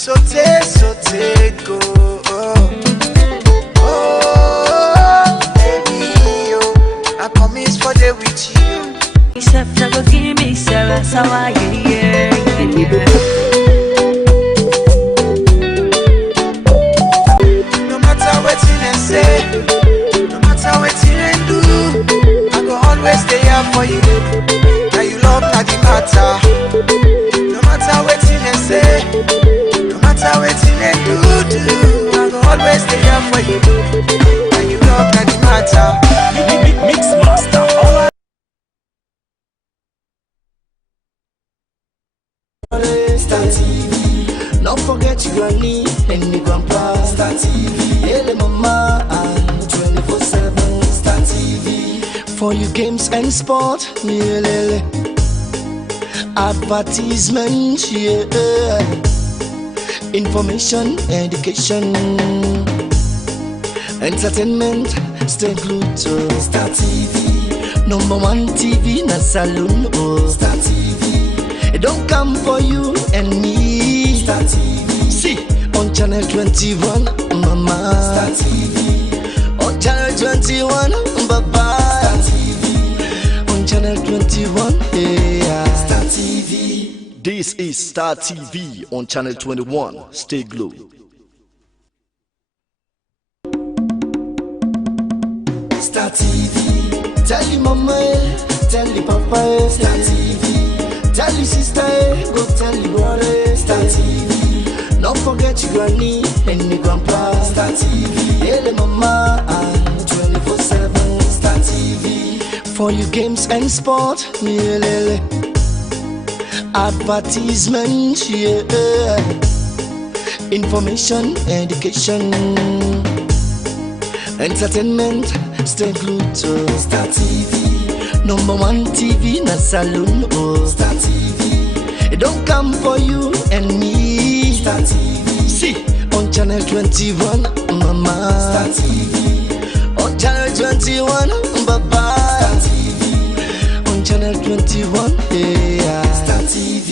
So take go. Oh, baby, oh, I promise for the with you. Except I go give me Sarah, so yeah. No matter what you say, no matter what you do, I go always stay here for you. Now you love not the matter. No matter what you say, no matter what you do, I go always stay here for you. Now you love not the matter. Mix master. Star TV. Don't forget your granny and your grandpa. Star TV. Hele mama and 24/7. Star TV. For your games and sport. Yeah, advertisement. Yeah. Information, education, entertainment. Stay glued to Star TV. Number one TV na saloon. Oh, Star TV. It don't come for you and me. Star TV. See, on channel 21, mama. Star TV. On channel 21, baba. Star TV. On channel 21, yeah. Star TV. This is Star TV on channel 21. Stay glued. Star TV. Tell your mama, tell your papa. Star TV. Tell your sister, go tell your brother. Star TV. Don't forget your granny and your grandpa. Star TV. Hele mama and 24/7. Star TV. For your games and sport. Yeah, advertisement. Yeah. Information, education, entertainment. Stay glued to Star TV. Number one TV na saloon. Oh, Star TV. It don't come for you and me. Star TV. See, on channel 21, mama. Star TV. On channel 21, baba. Star TV. On channel 21, yeah. Star TV.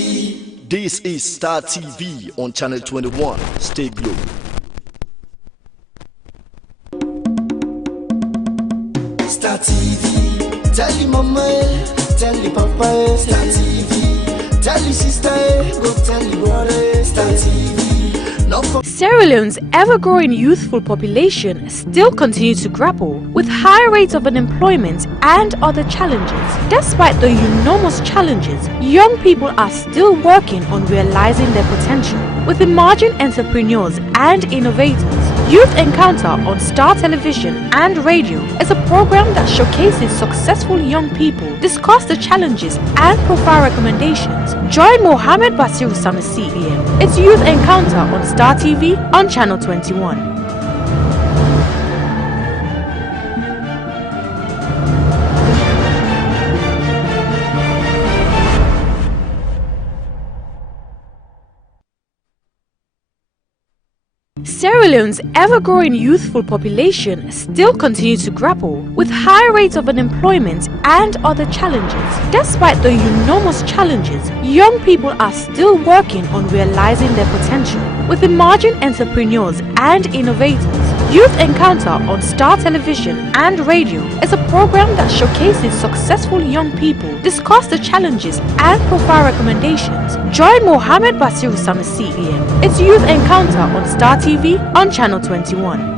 This is Star TV on channel 21. Stay glued. Star TV. Tell your mama, tell your papa. Star TV. Tell your sister, go tell your brother. Star TV. No for Sierra Leone's ever-growing youthful population still continues to grapple with high rates of unemployment and other challenges. Despite the enormous challenges, young people are still working on realizing their potential. With emerging entrepreneurs and innovators, Youth Encounter on Star Television and Radio is a program that showcases successful young people, discuss the challenges, and provide recommendations. Join Mohammed Basir Samasi PM. It's Youth Encounter on Star TV on Channel 21. Sierra Leone's ever-growing youthful population still continues to grapple with high rates of unemployment and other challenges. Despite the enormous challenges, young people are still working on realizing their potential. With emerging entrepreneurs and innovators, Youth Encounter on Star Television and Radio is a program that showcases successful young people, discuss the challenges, and provide recommendations. Join Mohammed Basir Samasi PM. It's Youth Encounter on Star TV on Channel 21. Hello,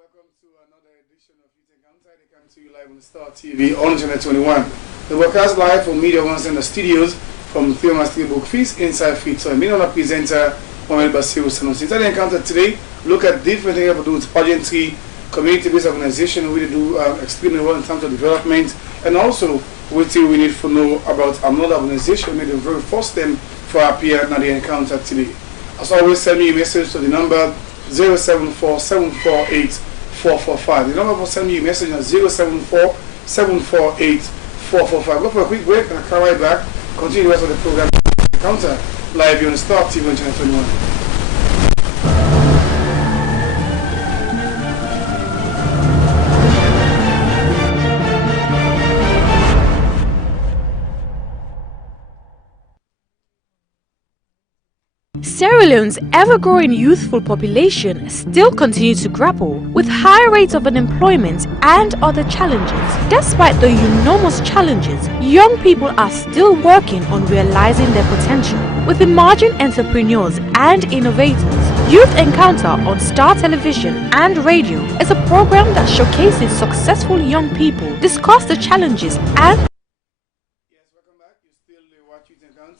welcome to another edition of Youth Encounter. They come to you live on Star TV on Channel 21. The broadcast live from Media Ones in the studios from Theoma Studio Book Feast inside Feet. So I'm the presenter, Mohamed Basir Sanusi. Inside the encounter today, look at different things to do with pageantry, community-based organization. We do extremely well in terms of development, and also we need to know about another organization made the very first time for appear at the encounter today. As always, send me a message to the number 074-748-445. The number for send me a message is 074-748-445. Go for a quick break and I'll come right back. Continue the rest of the program. Encounter live on Star TV on Channel 21. Sierra Leone's ever-growing youthful population still continues to grapple with high rates of unemployment and other challenges. Despite the enormous challenges, young people are still working on realizing their potential. With emerging entrepreneurs and innovators, Youth Encounter on Star Television and Radio is a program that showcases successful young people, discuss the challenges and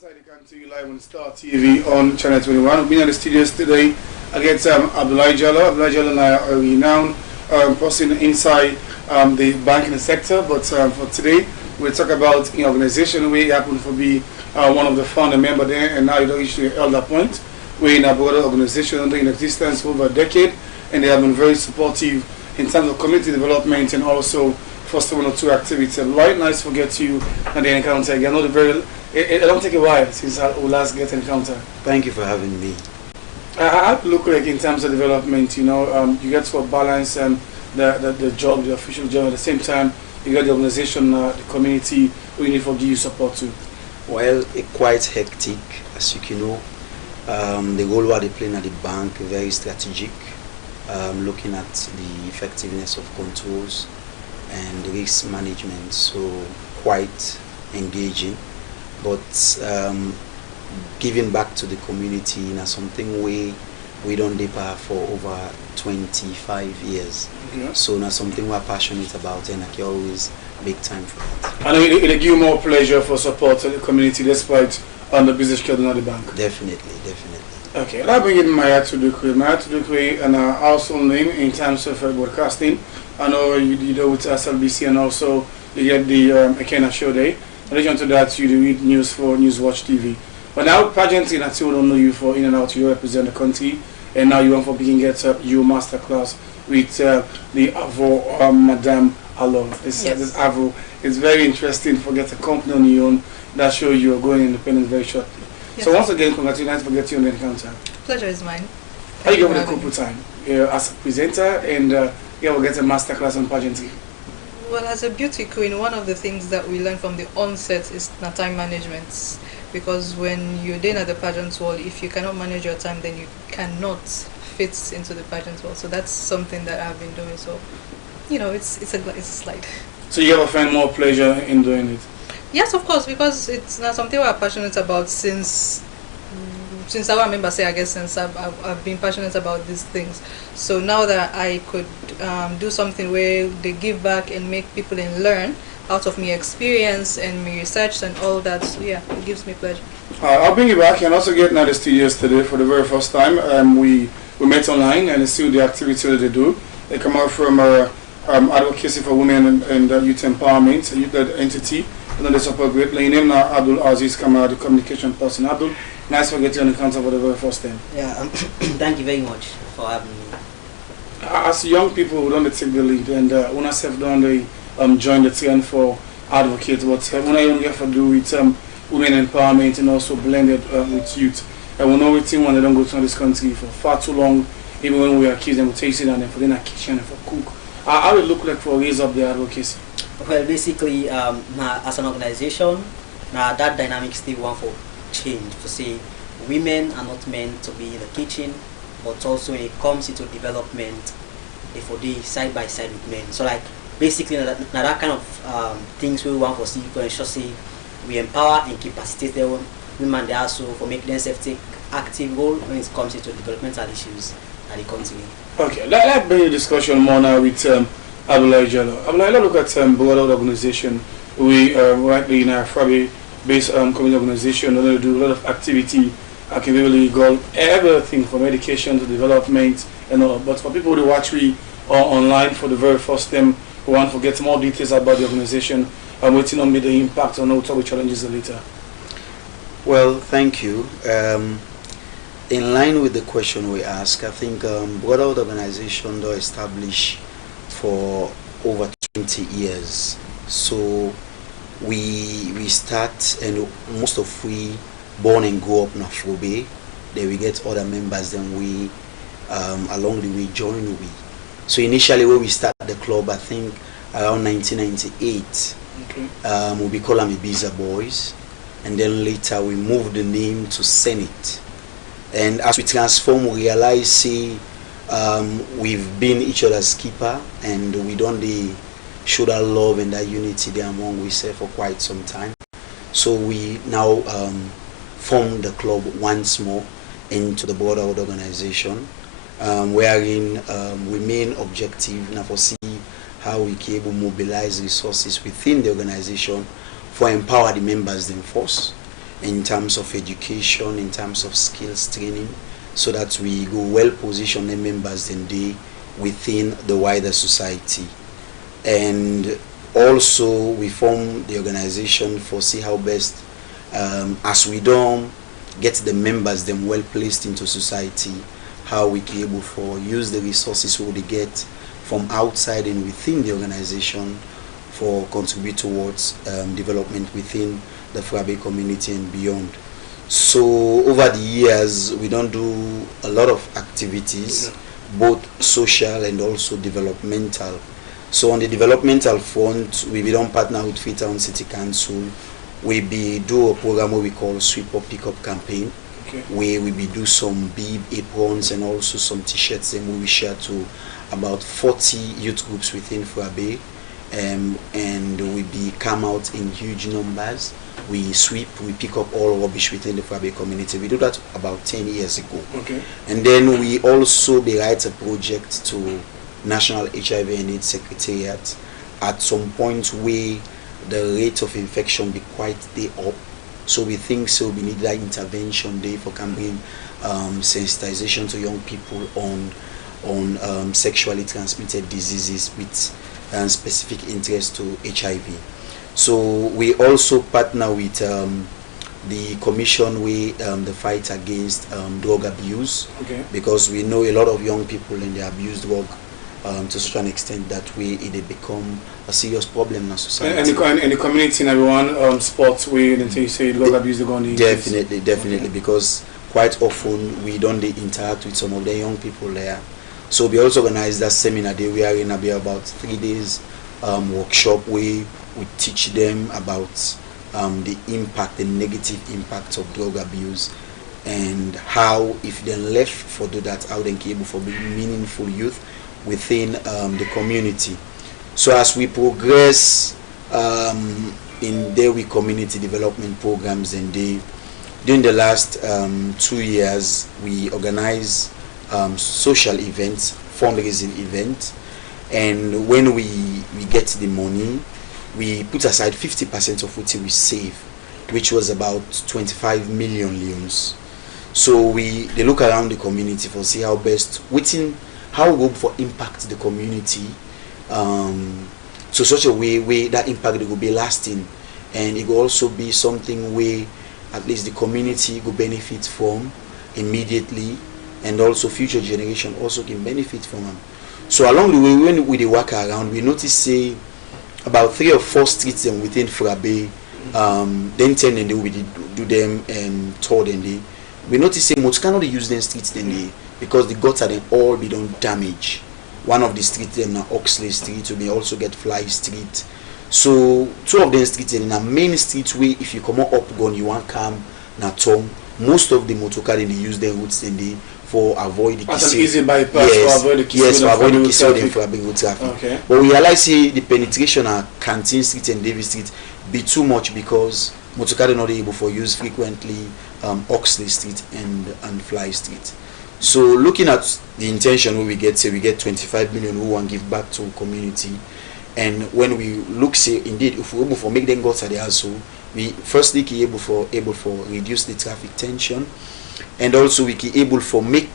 They come to you live on Star TV on Channel 21. We've been in the studios today against Abdullah Jallo. Abdullah Jallo and I are a renowned person inside the banking sector, but for today we'll talk about an organization we happen to be one of the founder member there, and now you don't usually elder point. We're in a broader organization under in existence for over a decade, and they have been very supportive in terms of community development and also foster one or two activities. Right, nice to get you and the encounter again. I know it don't take a while since I will last get encounter. Thank you for having me. I look like in terms of development, you know, you get to balance the job, the official job, at the same time you got the organization, the community who you need to give you support to. Well, quite hectic, as you can know. The role what they play at the bank very strategic, looking at the effectiveness of controls and risk management, so quite engaging. But giving back to the community in something we don't depart for over 25 years. Yeah. So now something we're passionate about, and I can always make time for it. I know it give you more pleasure for support to the community despite on the business schedule of the bank. Definitely. Okay, I'll bring in Maya Tudukwe. Maya Tudukwe, and a household name in terms of broadcasting. I know you do with SLBC, and also you get the Ekena show day. In addition to that, you do read news for Newswatch TV. But now, pageantry, I still don't know you for in and out. You represent the country, and now you want for being get your masterclass with the Avo Madame Alon. This Avo is very interesting. Forget a company on your own that shows you are going independent very shortly. Yes. So once again, congratulations for getting on the encounter. Pleasure is mine. How you go with the couple time as a presenter, and we'll get a masterclass on pageantry? Well, as a beauty queen, one of the things that we learn from the onset is time management. Because when you're in at the pageant world, if you cannot manage your time, then you cannot fit into the pageant world. So that's something that I've been doing. So, you know, it's a slide. So you ever find more pleasure in doing it? Yes, of course, because it's not something we're passionate about since I remember, I guess since I've been passionate about these things. So now that I could do something where they give back and make people learn out of my experience and my research and all that, so yeah, it gives me pleasure. I'll bring you back and also getting at the studios today for the very first time. We met online and see the activity that they do. They come out from advocacy for women and youth empowerment, a youth entity. And then they support greatly. Name now Abdul Aziz Kamara, the communication person. Abdul, nice for getting on the counter for the very first time. Yeah, thank you very much for having me. As young people who don't take the lead, and when I have done they join the trend for advocate, but when I only have to do with women empowerment and also blended with youth. And we know we think when they don't go to this country for far too long, even when we are kids and we taste it and then for in a kitchen and for cook. How will it look like for raise up the advocacy? Well, basically, as an organization, that dynamic still want for change. To say women are not meant to be in the kitchen, but also when it comes into development, they for the side by side with men. So like basically, that kind of things we want for see to ensure say we empower and capacitate their women. They also for make themselves take active role when it comes into developmental issues at the country. Okay, let's bring the discussion more now with Abdullah Jallo. Abdullah, look at broader organization. We rightly in a based community organization, we do a lot of activity. I can really go everything from education to development and all. But for people who watch we online for the very first time, who want to get more details about the organization, I'm waiting on me the impact on how to challenges later. Well, thank you. In line with the question we ask, I think Brotherhood Organization though established for over 20 years. So we start, and most of we born and grow up in Afrobe. Then we get other members, then we along the way join we. So initially when we start the club, I think around 1998, okay. We call them Ibiza Boys, and then later we moved the name to Senate. And as we transform, we realize, see, we've been each other's keeper, and we don't show that love and that unity there among we say for quite some time. So we now form the club once more into the brotherhood organization, wherein we main objective now for see how we can able mobilize resources within the organization for empower the members them first in terms of education, in terms of skills training, so that we go well position the members then they within the wider society. And also we form the organization for see how best as we don't get the members them well placed into society, how we can able for use the resources we get from outside and within the organization for contribute towards development within the Frabe community and beyond. So over the years we don't do a lot of activities, both social and also developmental. So on the developmental front, we don't partner with Freetown City Council. We do a program where we call Sweep Up Pick Up campaign, where we do some bib aprons and also some t-shirts, and we share to about 40 youth groups within Frabe, and we come out in huge numbers. We sweep, we pick up all rubbish within the Frabe community. We do that about 10 years ago. And then we also write a project to National HIV and AIDS Secretariat at some point where the rate of infection be quite up. So we think so we need that intervention there for can bring sensitization to young people on sexually transmitted diseases with specific interest to HIV. So we also partner with the commission with the fight against drug abuse, because we know a lot of young people and they abuse drug to such an extent that it become a serious problem in our society. And the community and everyone sports way until you say drug abuse is going to definitely, because quite often we don't interact with some of the young people there. So we also organize that seminar day. We are in about 3 days workshop where we teach them about the impact, the negative impact of drug abuse, and how if they're left for do that, how they can able for being meaningful youth within the community. So as we progress in the community development programs, and during the last 2 years we organize social events, fundraising events, and when we get the money, we put aside 50% of what we save, which was about 25 million leons. So they look around the community for see how best within how we go for impact the community, so such a way that impact will be lasting, and it will also be something where at least the community will benefit from immediately, and also future generation also can benefit from them. So along the way when we walk around, we notice say about 3 or 4 streets within Frabe, then 10 and they will do them toward and they we notice say most cannot use them streets then they, because the gutters are all be done damage. One of the streets then na Oxley Street, we may also get Fly Street. So 2 of them streets in a main street way if you come up gun you want come na Tom. Most of the motorcar they use their routes then they for avoid the kissing. An easy bypass for avoid the kissing. Yes, for avoid the kissing for big road traffic. Okay. But we realize say the penetration at Canteen Street and Davis Street be too much because motorcar are not able for use frequently Oxley Street and Fly Street. So looking at the intention where we get, say we get 25 million who want to give back to community, and when we look say indeed if we're able for make them go to the also, we firstly be able for reduce the traffic tension, and also we be able for make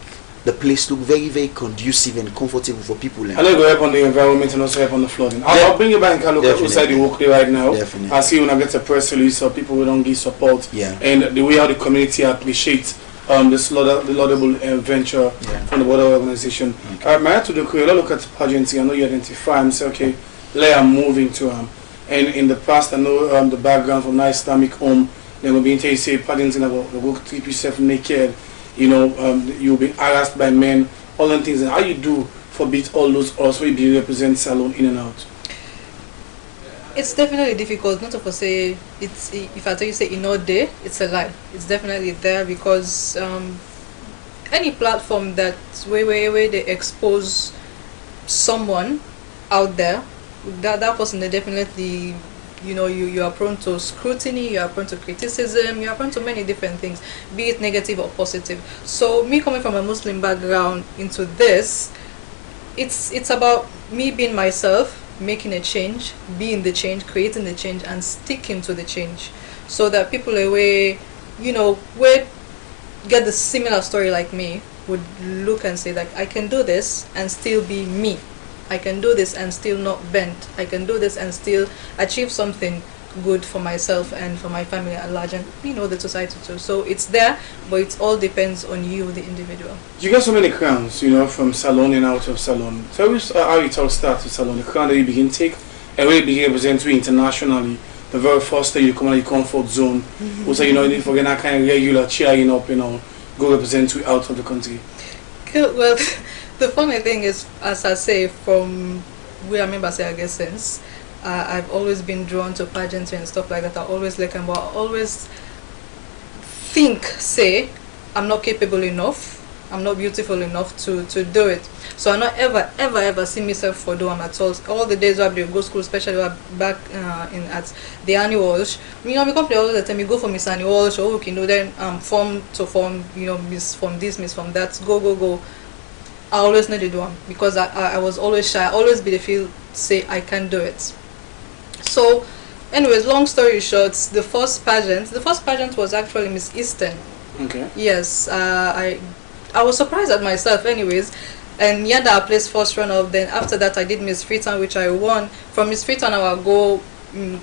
the place look very, very conducive and comfortable for people. And then go help on the environment and also help on the flooding. I'll bring you back and look outside the walkway right now. Definitely. I see when I get a press release so people who don't give support. Yeah. And the way how the community appreciates this laudable venture from the border organization. May I to the career, look at pageantry, I know you identify and say, okay, I'm moving to and in the past I know the background from nice Islamic home, then we'll be into say pageantry about the go keep yourself naked, you know, you'll be harassed by men, all the things, and how you do for beat all those also you be represent salon in and out. It's definitely difficult not to say it's if I tell you say in all day, it's a lie. It's definitely there because any platform that where they expose someone out there, that person, they definitely, you are prone to scrutiny, you are prone to criticism, you are prone to many different things, be it negative or positive. So me coming from a Muslim background into this, it's about me being myself, making a change, being the change, creating the change, and sticking to the change, so that people away, would get the similar story like me, would look and say, like, I can do this and still be me. I can do this and still not bend. I can do this and still achieve something good for myself and for my family at large, and the society too. So it's there, but it all depends on you, the individual. You got so many crowns, from salon and out of salon. Tell us how it all started with salon. The crown that you begin to take and really begin to represent you internationally. The very first day you come out of your comfort zone. Also, you need to forget that kind of regular cheering up, go represent you out of the country. Well, the funny thing is, as I say, from where I remember, I guess since I've always been drawn to pageantry and stuff like that. I always like, but I always say I'm not capable enough, I'm not beautiful enough to do it. So I not ever see myself for doing at all the days where I go school, especially back at the annuals. We come play all the time. We go for Miss Annual, so we can do then form to form, Miss from this, Miss from that, go. I always need to do them because I was always shy. I always be the feel say I can't do it. So, anyways, long story short, the first pageant was actually Miss Eastern. Okay. Yes, I was surprised at myself, anyways. And I placed first runner-up. Then after that, I did Miss Freetown, which I won. From Miss Freetown, I will go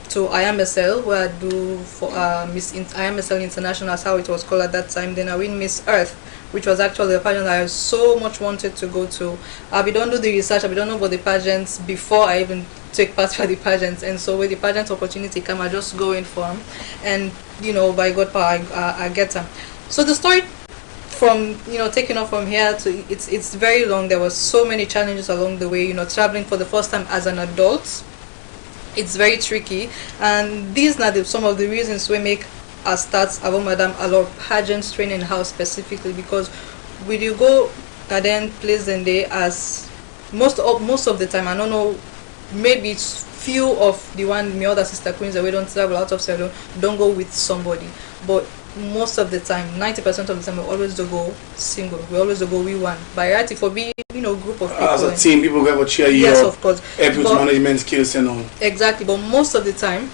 to IMSL, where I do for IMSL International, as how it was called at that time. Then I win Miss Earth, which was actually a pageant I so much wanted to go to. I don't do the research, I don't know about the pageants before I even take part for the pageants. And so when the pageant opportunity come, I just go in for them. And, by God power, I get them. So the story from, taking off from here to, it's very long. There was so many challenges along the way, traveling for the first time as an adult. It's very tricky. And these are some of the reasons we make our starts about Madame Alor pageants training house specifically, because when you go then place and day, as most of the time, I don't know, maybe it's few of the my other sister queens that we don't travel out of salon, don't go with somebody, but most of the time, 90% of the time, we always do go single. We always do go we one. By right, if we be group of people. As a team, people go to cheer you yes, up. Of course. Help with management skills and all. Exactly, but most of the time,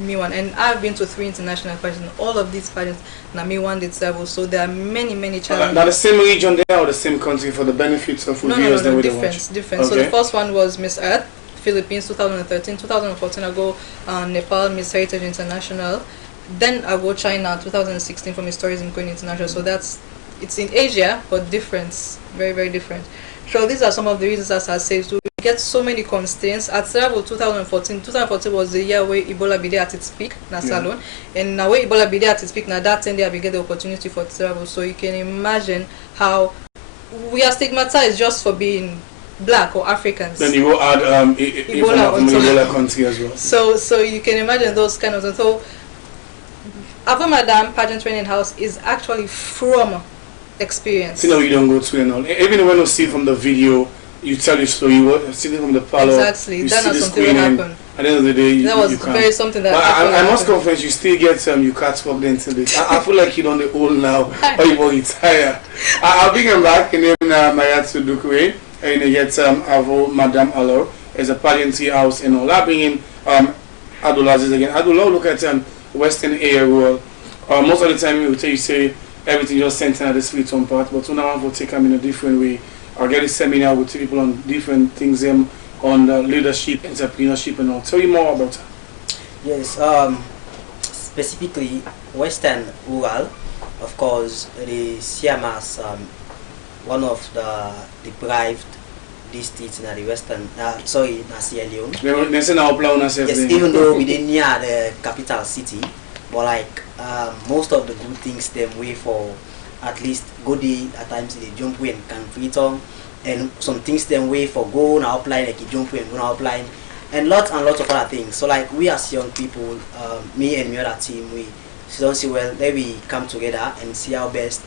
me one, and I've been to 3 international pageants. All of these pageants, me one did travel. So there are many challenges. Now the same region there or the same country for the benefits of viewers that we watch? Different. Okay. So the first one was Miss Earth, Philippines, 2013. 2014, I go Nepal, Miss Heritage International. Then I go China, 2016 for Miss Tourism Queen International. So it's in Asia, but different, very different. So these are some of the reasons, as I say, so we get so many constraints. At travel 2014 was the year where Ebola be there at its peak, salon. And now where Ebola be there at its peak, now that 10 day we get the opportunity for travel. So you can imagine how we are stigmatized just for being black or Africans. Then you will add Ebola from Ebola country as well. So you can imagine those kind of things. So Ava Madame Pageant Training House is actually from experience. See, now you don't go to and all. Even when you see from the video, you tell your story. You see from the parlor. Exactly. You that see was the something that screening. happened. At the end of the day, that was you can't. very something that. But I must confess, you still get you can't work then till this. I feel like you're on the old now, or you will retire. I'll bring him back and then Mayatsu Dukwe, and you get Avo Madame Alor as a pageantry house and all. I'll bring in Adolaziz again. Adola, look at Western area world. Most of the time, you say everything just centered at the street on part, but now I will take them in a different way. I'll get a seminar with people on different things on leadership, entrepreneurship, and all. Tell you more about that. Yes, specifically Western rural, of course, they see them as one of the deprived districts in the Western, in Sierra Leone. Yes, even though we didn't near the capital city. But like most of the good things them way for at least go day at times they jump way and can freedom, and some things them way for go now apply like you jump way and go now apply, and lots of other things. So like we as young people, me and my other team, we don't see well then we come together and see how best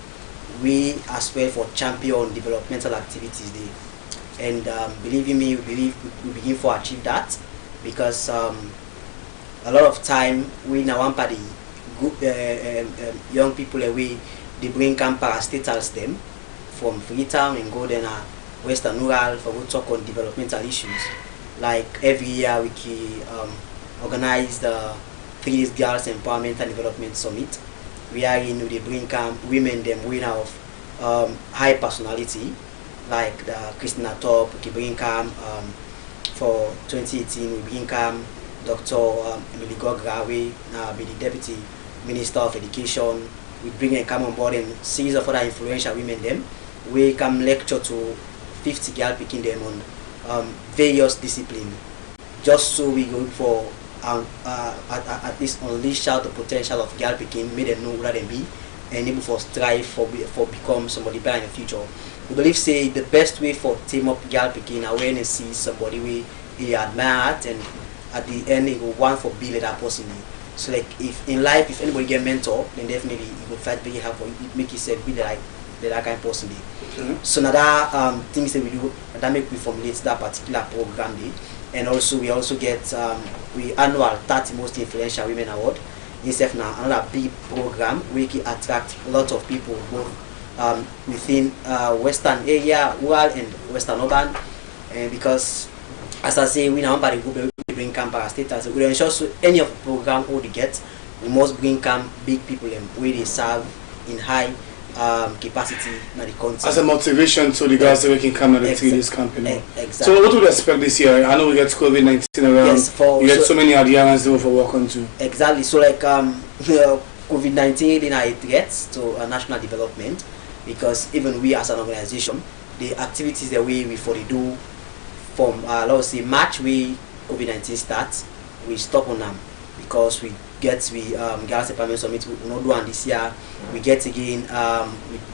we as well for champion developmental activities there. And believe in me, we believe we begin to achieve that, because a lot of time we now want party young people away, they bring camp parastatals them from Freetown and go then Western Rural for we talk on developmental issues. Like every year we organize the 3 Days Girls Empowerment and Development Summit. We are in the bring camp women them winner of high personality like the Christina Top, we bring camp for 2018 we bring camp Dr. Emily Gogra, we be the Deputy Minister of Education. We bring a come on board and series of other influential women them. We come lecture to 50 girl picking them on various disciplines, just so we go for at least unleash out the potential of girl picking, make them know where they be, and able for strive for become somebody better in the future. We believe say the best way for team up girl picking awareness see somebody we admire and at the end they go want for be that person. So like if in life if anybody get mentor, then definitely you will fight very hard for it, make yourself be that kind of person. So now that things that we do that make we formulate that particular program day. And also we also get we annual 30 most influential women award. Instead now another big program we can attract a lot of people both within western area, rural and western urban, and because as I say we now by the group we bring camp parastatals. We ensure so any of the program all they get we must bring camp big people and where they serve in high capacity in the country. As a motivation to the girls that can come and to this camp, you know. Exactly. So what would you expect this year? I know we get COVID-19 around. Yes, you get so many adherents there for work on too. Exactly. So like COVID-19 in a threat to national development, because even we as an organization, the activities that we for do from let's say March we COVID-19 starts, we stop on them because we get girls empowerment summit we not do one this year. We get again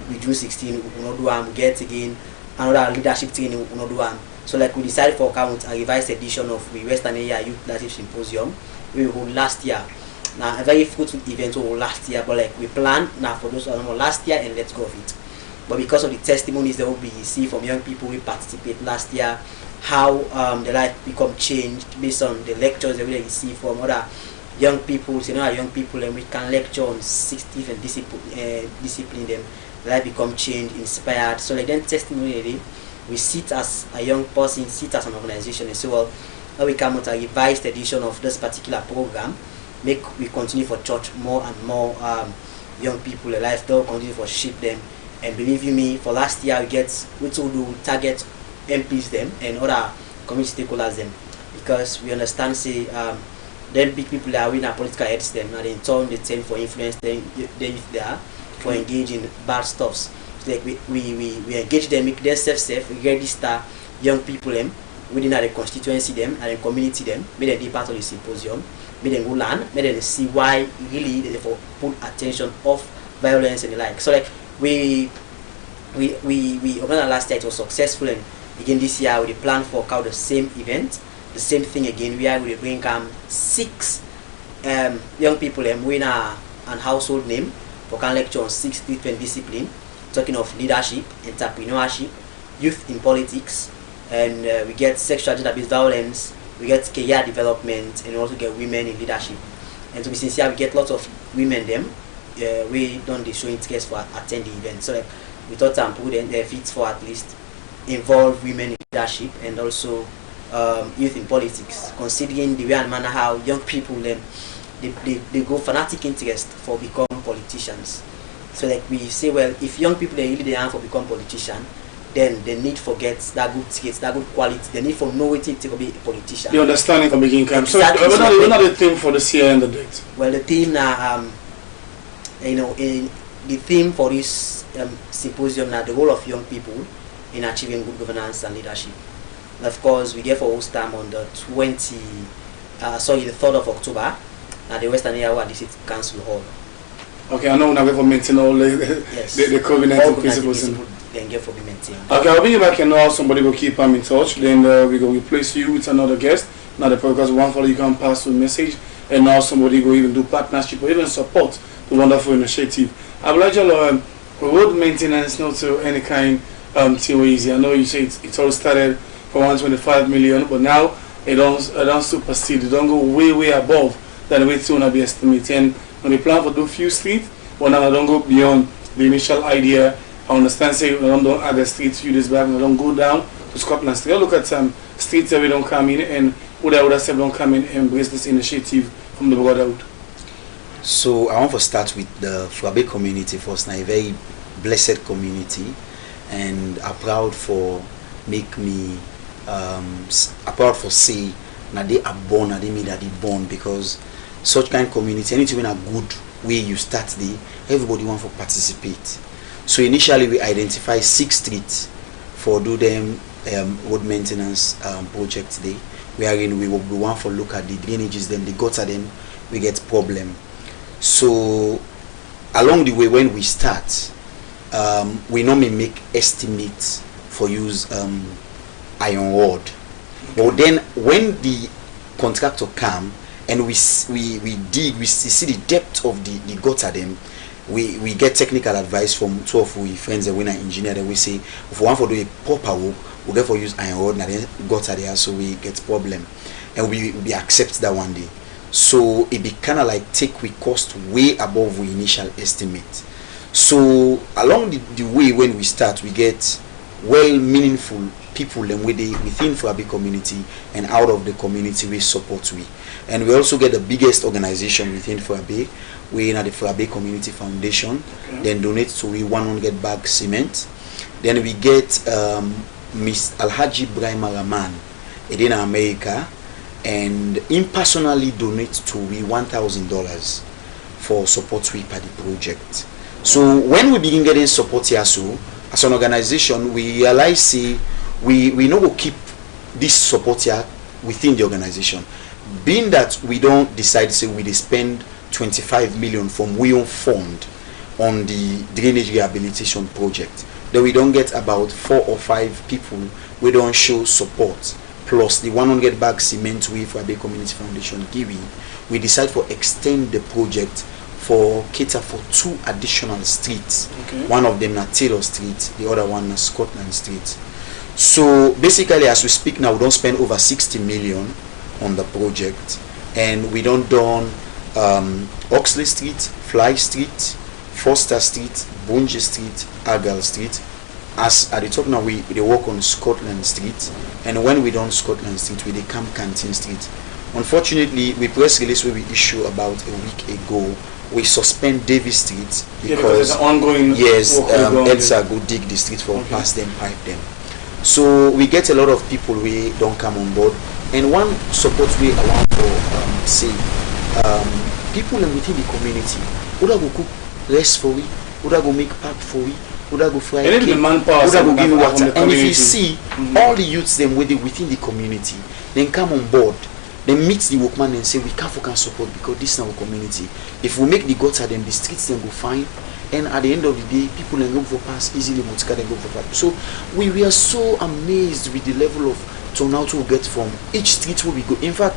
we June 16 we not do one. We get again another leadership training we not do one. So like we decided for count a revised edition of the Western Area Youth Leadership Symposium we hold last year. Now a very fruitful event we hold last year, but like we plan now for those last year and let's go of it. But because of the testimonies that will be see from young people who participate last year, how the life become changed based on the lectures that we receive from other young people, young people, and we can lecture on 6 different discipline them, life become changed, inspired. So like then testimony we sit as a young person, sit as an organization and say, well, how we come out a revised edition of this particular program, make we continue for church more and more young people, life they'll continue for shape them. And believe you me, for last year we do target MPs them and other community stakeholders them, because we understand say then big people are winning political heads them and in turn they tend for influence them they there for engaging bad stuffs. So like we engage them, make them safe, register young people them within the constituency them and the community them, make them be part of the symposium, make them go learn, make them see why really they for put attention off violence and the like. So like we organized last year, it was successful, and again this year we plan for the same event, the same thing again. We are going to bring 6 young people with an household name for can lecture on 6 different disciplines, talking of leadership, entrepreneurship, youth in politics, and we get sexual gender-based violence, we get career development, and we also get women in leadership. And to be sincere, we get lots of women them. We don't show interest for attend the event. So like we thought put their feet for at least involve women in leadership and also youth in politics, considering the way and manner how young people they go fanatic interest for become politicians. So like we say, well, if young people they really are for become politician, then they need forget that good skills, that good quality. They need for know what it to be a politician. The understanding from beginning camp. Exactly. So what are the theme for this year and the date? Well, the theme now the theme for this symposium now the role of young people in achieving good governance and leadership. And of course, we get for host time on the 3rd of October at the Western Area District Council Hall. Okay, I know we're not going to maintain all the COVID-19 principles. Then get for be maintained. Okay, I'll bring you back and now somebody will keep in touch. Then we will replace you with another guest. Now the because one follow you can pass the message, and now somebody will even do partnership or even support the wonderful initiative. I would like to road maintenance not to any kind too easy. I know you say it's all started from 125 million, but now it don't supersede. It don't go way above than the way to be estimated. And when they plan for do few streets, but now I don't go beyond the initial idea. I understand say we don't add the streets few days back, we don't go down to Scotland Street. Look at some streets that we don't come in, and would I say don't come in and embrace this initiative from the Brotherhood. So I want to start with the Frabe community first. Now a very blessed community, and I'm proud for make me I'm proud for say that they are born, that they made that they born, because such kind of community, anything in a good way you start the everybody want to participate. So initially we identify 6 streets for do them road maintenance projects day, wherein we want to look at the drainages, then the gutter, then we get problem. So along the way when we start, we normally make estimates for use iron rod. But then when the contractor come and we dig, we see the depth of the gutter, then we get technical advice from 2 of we friends and we are engineer, then we say if we want to do a proper work, we get for use iron rod and then gutter there, so we get problem, and we accept that one day. So it be kind of like we cost way above we initial estimate. So along the way when we start, we get well meaningful people and within Frabe community and out of the community we support we. And we also get the biggest organization within Frabe. We in the Frabe Community Foundation, then donate to we 100 bag cement. Then we get Miss Alhaji Brahima Rahman in America, and him personally donate to we $1,000 for support we for the project. So when we begin getting support here, so as an organization, we realize see we know we'll keep this support here within the organization. Being that we don't decide say we spend 25 million from we own fund on the drainage rehabilitation project, then we don't get about 4 or 5 people we don't show support, plus the 100 bag cement we for Frabe Community Foundation giving, we decide for extend the project for cater for 2 additional streets. One of them na Taylor Street, the other one na Scotland Street. So basically as we speak now, we don't spend over 60 million on the project, and we don't done Oxley Street, Fly Street, Foster Street, Bunge Street, Argyle Street. As at the top now, we work on Scotland Street, and when we done Scotland Street, we Camp Canteen Street. Unfortunately, we press release where we issue about a week ago, we suspend Davis Street because it's ongoing. Yes, Edsa go dig the street for pass them, pipe them. So we get a lot of people we don't come on board, and one support we allow for say people within the community would I go cook rest for we, would I go make pap for we, would I go fry cake, would I go give water. And if you see all the youths them within the community, then come on board, they meet the workman and say we can support because this is our community. If we make the gutter, then the streets then go fine, and at the end of the day, people then go for pass easily, Motika then go for pass. So we are so amazed with the level of turnout we get from each street where we go. In fact,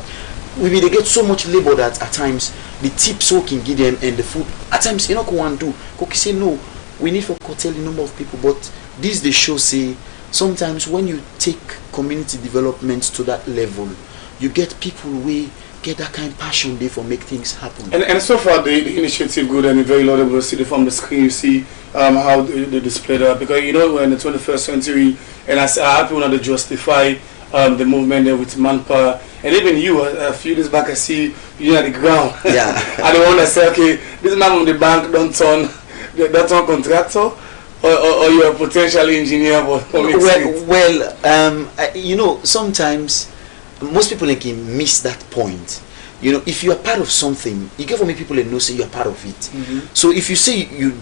we get so much labor that at times the tips we can give them and the food at times you know want to Koki say no, we need for curtail the number of people, but this they show say sometimes when you take community development to that level, you get people we get that kind of passion there for make things happen. And so far the initiative good and very laudable. You see from the screen, you see how they display that, because you know we're in the 21st century, and I happy want to justify the movement there with manpower. And even you, a few days back, I see you at the ground. Yeah. I don't want to say, okay, this man from the bank don't turn contractor, or you're a potential engineer. You know, sometimes most people can miss that point. You know, if you are part of something, you get for me people that know say you are part of it. So if you say you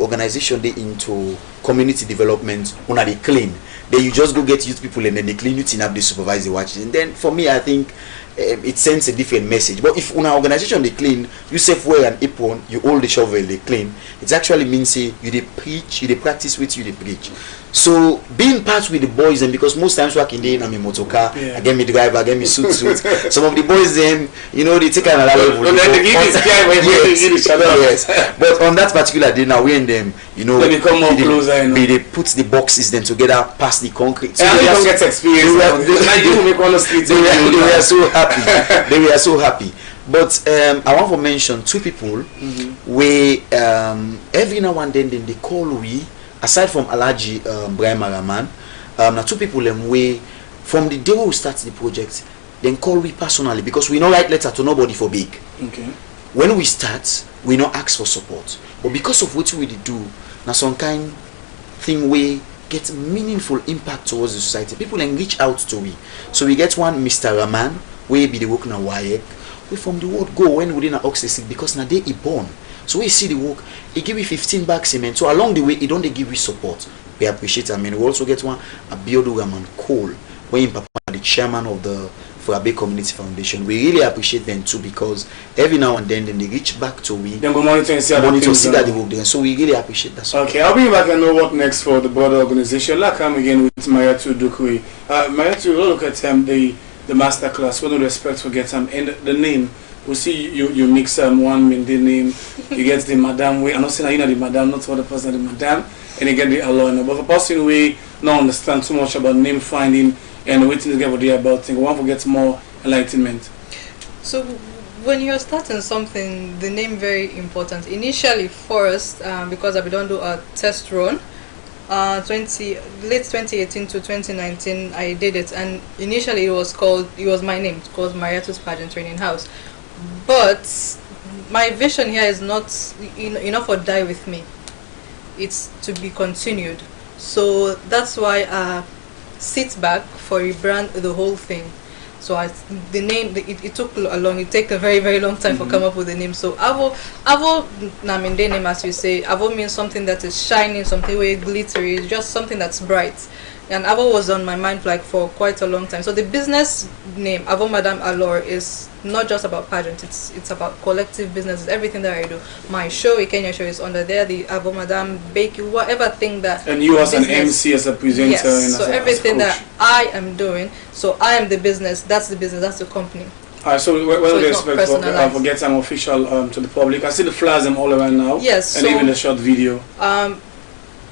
organization they into community development, when they clean, then you just go get youth people and then they clean you, clean up, they supervise, they watch it. And then for me, I think it sends a different message. But if una organization they clean, you self wear an apron, you hold the shovel, they clean. It actually means say you they preach, you they practice with you they preach. So being part with the boys, and because most times working there, I'm in motor car, I get me driver, I get me suit. Some of the boys then, you know, they take another level. Yes. But on that particular day now, we and them, you know, they become more closer. They put the boxes then together past the concrete. So they don't get experience. They were so happy. They were so happy. But I want to mention two people where every now and then they call we. Aside from Alaji Brian Maraman, now two people way from the day we start the project, then call we personally because we not write letter to nobody for big. Okay. When we start, we not ask for support, but because of what we do, now some kind thing we get meaningful impact towards the society. People then reach out to we, so we get one Mr. Raman, we be the work now wire. We from the word go when we didn't access it because now they born. So we see the work, he give you 15 bags cement. So along the way, he don't give you support. We appreciate. I mean, we also get one Abiodu Raman Cole, when Papa the chairman of the Forabe Community Foundation. We really appreciate them too because every now and then they reach back to we. Then go monitor and see that they work there. So we really appreciate that. Okay, I'll bring back and know what next for the broader organization. Like come again with Mayatu Dukui. Mayatu, look at the master class. With no respect for get and the name. We see you mix one Minde name, you get the madam way. I'm not saying you know the madam, not for the person the madam, and you get the alone. But for person we not understand too much about name finding and waiting to get what they about thing. One forgets more enlightenment. So when you're starting something, the name very important. Initially first, because I don't do a test run. Late 2018 to 2019, I did it, and initially it was my name. It was Mariatu's Pageant Training House. But my vision here is not enough or die with me. It's to be continued. So that's why I sit back for rebrand the whole thing. So the name it took a long. It take a very very long time to come up with the name. So Avo Naminde name, as you say, Avo means something that is shining, something very glittery, just something that's bright. And Avo was on my mind for quite a long time. So the business name Avo Madame Allure is not just about pageant. It's about collective business. It's everything that I do. My show, Ikenya show, is under there. The Avo Madame Baking, whatever thing that. And you as an MC, as a presenter. Yes. And so everything that I am doing. So I am the business. That's the business. That's the company. Alright, so what do you expect for get some official to the public? I see the flyers them all around now. Yes. And even the short video.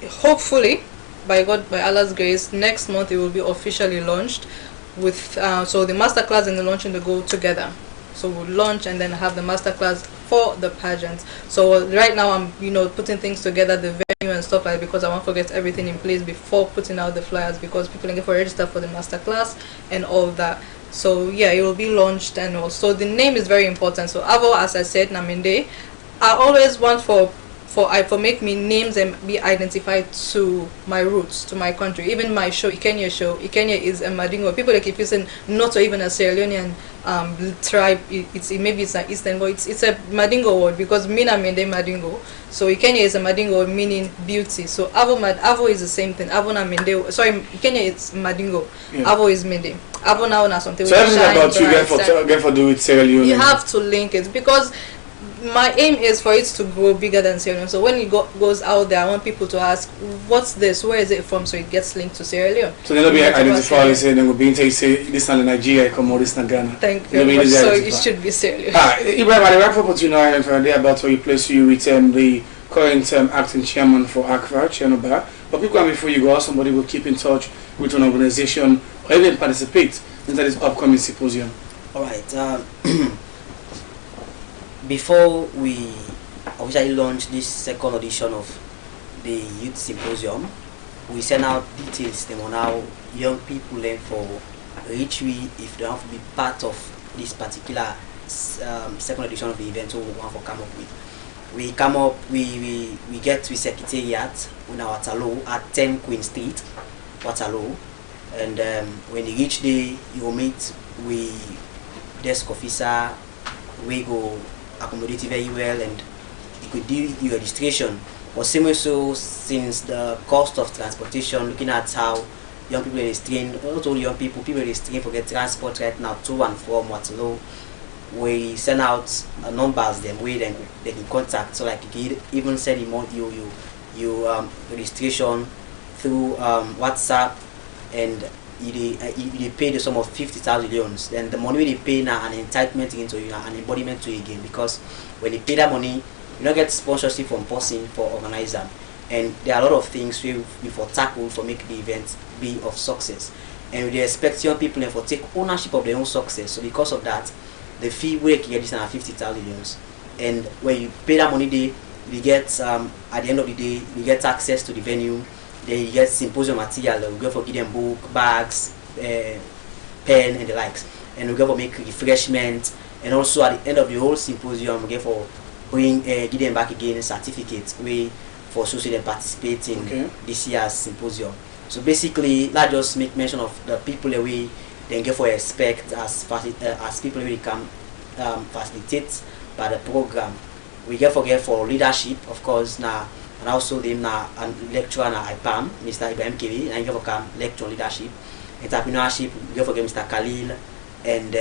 Hopefully, by Allah's grace, next month it will be officially launched. With so the masterclass and the launching they go together. So we'll launch and then have the masterclass for the pageant. So right now I'm putting things together, the venue and stuff like that, because I want to get everything in place before putting out the flyers, because people can get for register for the masterclass and all that. So yeah, it will be launched. And also the name is very important. So Avo, as I said, Naminde, I always want for make me names and be identified to my roots, to my country. Even my show, Ikenya is a Madingo. People keep using not or even a Sierra Leonean tribe. Maybe it's an Eastern, but it's a Madingo word, because Mina Mende Madingo. So Ikenya is a Madingo meaning beauty. So Avo is the same thing. Avo na Mende. Sorry, Ikenya is Madingo. Yeah. Avo is Mende. Avo now something. So everything about you get for do with Sierra Leone. You have to link it, because my aim is for it to grow bigger than Sierra Leone. So when it goes out there, I want people to ask, what's this? Where is it from? So it gets linked to Sierra Leone. So they'll be identified, say, they'll be into say, this is Nigeria, come on, this is Ghana. Thank you very much. So it should be Sierra Leone. Ibrahim, I wrap up what you know and for a day about where you place you with the current acting chairman for ACVA, Chenoba. But people, before you go, somebody will keep in touch with an organization or even participate in this upcoming symposium. All right. Before we officially launch this second edition of the Youth Symposium, we send out details on how young people learn for which if they have to be part of this particular second edition of the event, so we want to come up with. We get to Secretariat in our Waterloo at 10 Queen Street, Waterloo, and when you reach there, you will meet with desk officer. We go accommodate very well, and you could do your registration. But similar so, since the cost of transportation, looking at how young people is trained, not only young people, people is trained for get transport right now to and from Waterloo. We send out numbers them where they can contact. So like you can even send you registration through WhatsApp, and you pay the sum of 50,000 loans. Then the money they pay now an entitlement into you, an embodiment to you again, because when you pay that money, you don't get sponsorship from person for organizer. And there are a lot of things we for tackle for make the event be of success. And we expect young people for take ownership of their own success. So because of that, the fee we get is 50,000 loans. And when you pay that money, you get at the end of the day, you get access to the venue. Then you get symposium material. We go for give them book, bags, pen, and the likes. And we go for make refreshment. And also at the end of the whole symposium, we go for give them back again certificates for so they participate in this year's symposium. So basically, that just make mention of the people that we then get for respect as people we can facilitate by the program. We get for leadership, of course, now, and also them now and lecturer na IPAM, Mr. Ibrahim Kevi, and get for lecture leadership, entrepreneurship. We get for Mr. Khalil, and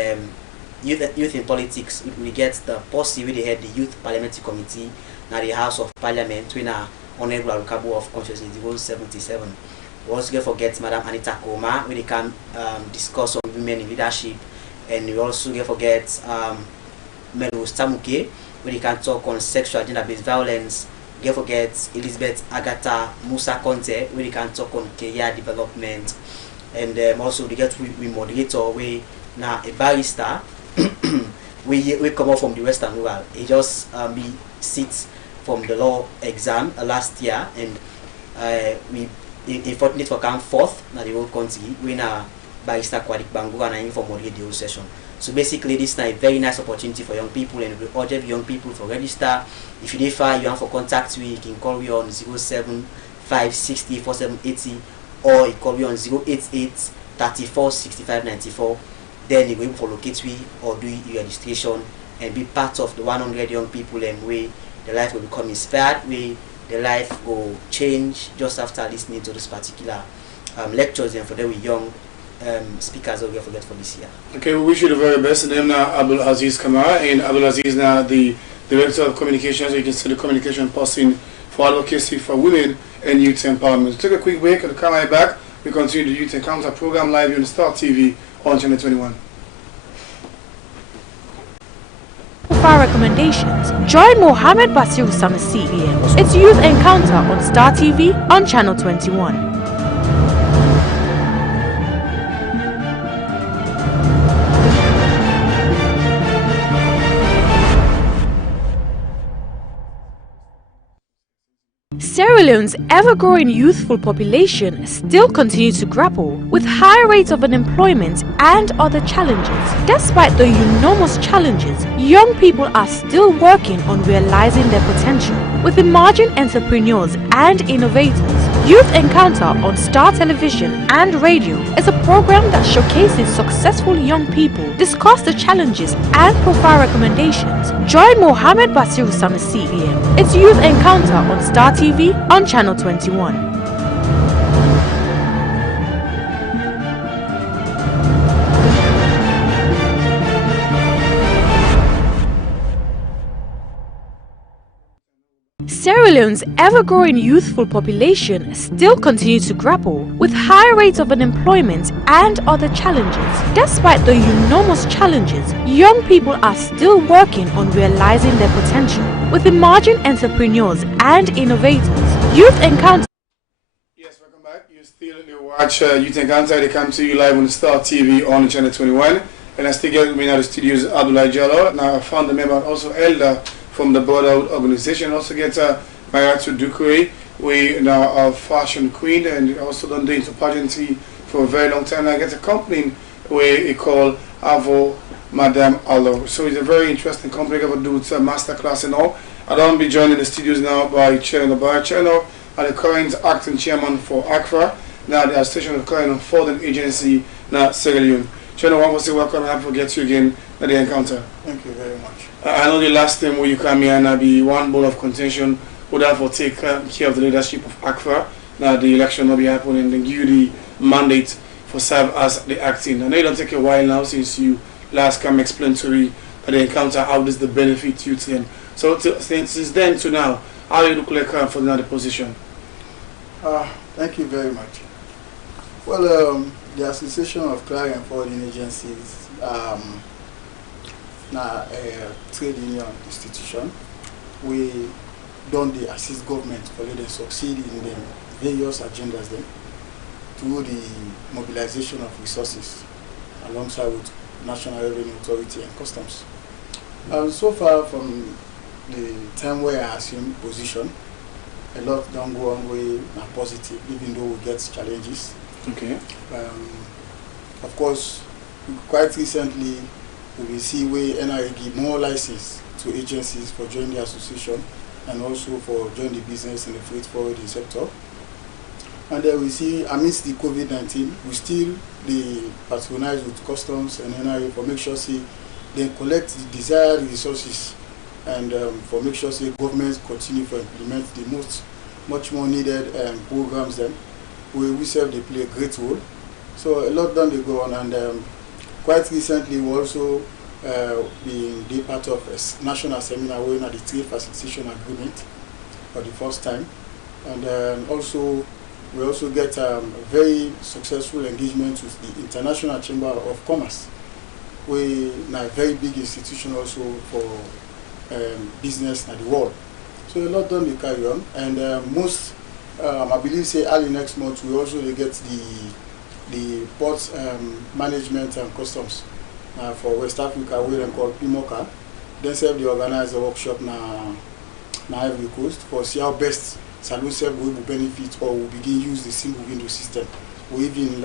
youth in politics. We get the posse we head the youth parliamentary committee, now the House of Parliament, we now Honorable Alukabu of Consciousness 77. We also get forget Madam Anita Koma, where they can discuss on women in leadership, and we also get forget Melo Stamuke, where they can talk on sexual gender-based violence. We get forget Elizabeth Agatha Musa Conte, where they can talk on career development, and also they get we moderator, we now a barrister. we come out from the Western World. He just be sits from the law exam last year, and we unfortunately for come fourth na the whole country. We na barrister Kwadik Bangu and I for moderate the whole session. So basically, this is a very nice opportunity for young people, and we urge young people to register. If you defy, you want for contact, you can call me on 07560 4780, or you call me on 088 34 65 94. Then you go for locate we or do your registration and be part of the 100 young people, and way the life will become inspired, way the life will change just after listening to this particular lectures, and for them we young speakers will forget for this year. Okay, we wish you the very best. And then now Abdul Aziz Kamara, and Abdul Aziz now the Director of Communications. You can see the communication person for advocacy for women and youth empowerment. So take a quick break and come right back. We continue the Youth Encounter program live on Star TV on Channel 21. For our recommendations, join Mohammed Basir Summer CBN. It's Youth Encounter on Star TV on Channel 21. Sierra Leone's ever-growing youthful population still continues to grapple with high rates of unemployment and other challenges. Despite the enormous challenges, young people are still working on realizing their potential. With emerging entrepreneurs and innovators, Youth Encounter on Star Television and Radio is a program that showcases successful young people, discuss the challenges, and provide recommendations. Join Mohammed Basir Summer CBN. It's Youth Encounter on Star TV on Channel 21. Sierra Leone's ever-growing youthful population still continues to grapple with high rates of unemployment and other challenges. Despite the enormous challenges, young people are still working on realizing their potential. With emerging entrepreneurs and innovators, Youth Encounter. Yes, welcome back. You still watch Youth Encounter. They come to you live on Star TV on Channel 21. And I still get with me now the studios, Abdullah Jallo, now a founder member and also elder from the Brotherhood organization. Also get Mayatu Dukwe, we now are fashion queen, and also done doing pageantry for a very long time. I get a company where we call Avo Madame Allo. So it's a very interesting company. I do a master class and all. I don't be joined in the studios now by Cherno Bar Cherno, and the current acting chairman for ACFA. Now the station of current Fordham agency now Sierra Leone. Cherno, I want to say welcome and happy to get you again at the encounter. Thank you very much. I know the last time when you come here and I be one ball of contention would have to take care of the leadership of ACFA, now the election will be happening and then give you the mandate for serve as the acting. I know it don't take a while now since you last come explain to me that they encounter how does the benefit you to them. So since then to now, how do you look like for another position? Thank you very much. Well, the Association of Client and Forwarding Agencies now a trade union institution. We don't assist government for let them succeed in the various agendas then through the mobilization of resources alongside with National Revenue Authority and Customs. So far from the time where I assumed position, a lot don't go on way not positive, even though we get challenges. Okay. Of course, quite recently we will see where NRA give more license to agencies for joining the association and also for joining the business in the freight forwarding sector. And then we see amidst the COVID-19, we still patronize with customs and NRA for make sure see they collect the desired resources and for make sure say governments continue to implement the much more needed programs then we serve they play a great role. So a lot done they go on, and quite recently we also being part of a national seminar where at the trade facilitation agreement for the first time, and also we also get a very successful engagement with the International Chamber of Commerce. We are a very big institution also for business in the world. So a lot done they carry on, and most I believe say early next month we also get the ports management and customs for West Africa, where they call PIMOCA. Then they organize a workshop na Ivory Coast for see how best Salon Self will benefit or will begin use the single window system. Or even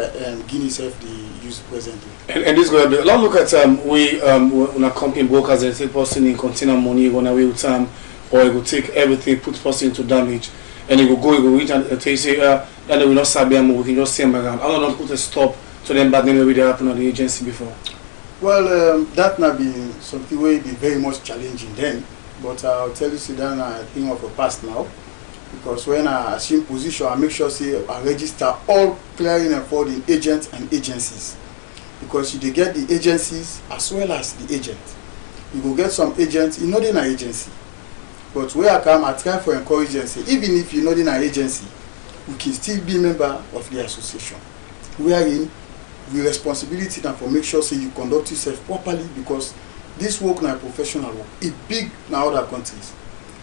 Guinea Self the use presently. And this going to be, let's look at we when a company brokers and take person in container money run away with time, or it will take everything, put person into damage, and it will go reach and they say that they will not sabi them, we can just send them around. I don't know, put a stop to them bad name that happened at the agency before. Well, that might be something will be very much challenging then, but I'll tell you Sudan I think of a past now, because when I assume position I make sure say I register all clearing and forwarding agents and agencies, because you get the agencies as well as the agent. You will get some agents in not in an agency, but where I come I try for encourage and say even if you're not in an agency, we can still be member of the association, wherein the responsibility now for make sure say you conduct yourself properly, because this work now professional work is big in other countries.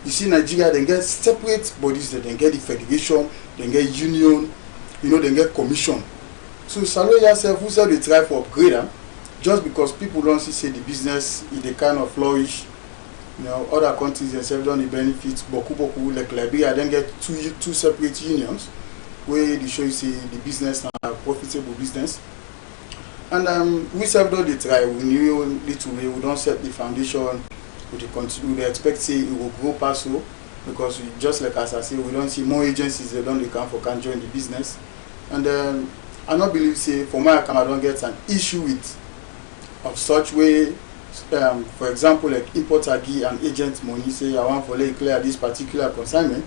You see Nigeria they get separate bodies, they get the federation, they get union, they get commission. So Salo yourself who said they try for upgrade just because people don't see the business is the kind of flourish. Other countries themselves don't benefit. Boku like Liberia then get two separate unions where they show you see the business now profitable business. And we self don't try. We knew little way. We don't set the foundation. We expect say it will grow past so, because we, just like as I say, we don't see more agencies they don't can join the business. And I don't believe say for my account I don't get an issue with of such way. For example, like importer give an agent money say I want for let clear this particular consignment,